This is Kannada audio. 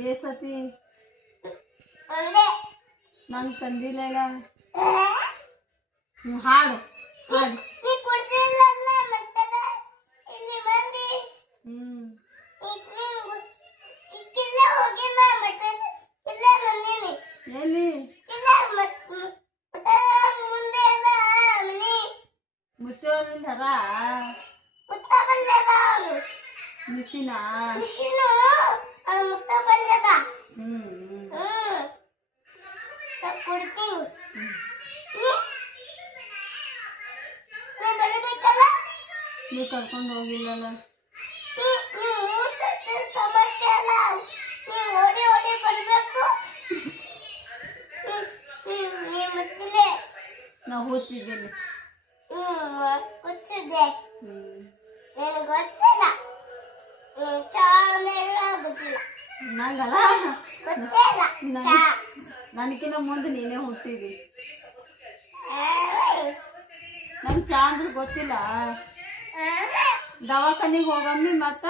ಏ ಸತಿ ನಂಗೆ ತಂದಿಲ್ಲ ಹಾಡು ಹಾಡು ಎಲ್ಲಿ ಮುಚ್ಚೋರಿಂದರ ಮಿಷಿನ ನೀ ಕರ್ಕೊಂಡು ಹೋಗಿಲ್ಲಲ್ಲ ನಾ ಹುಚ್ಚಿದ್ದೇನೆ ನಂಗಲ್ಲ ನನಗಿನ್ನ ಮುಂದೆ ನೀನೇ ಹುಟ್ಟಿದಿ ನಂಗೆ ಚಾ ಅಂದ್ರೆ ಗೊತ್ತಿಲ್ಲ ದವಾಖಾನಿಗೆ ಹೋಗಮ್ಮಿ ಮತ್ತ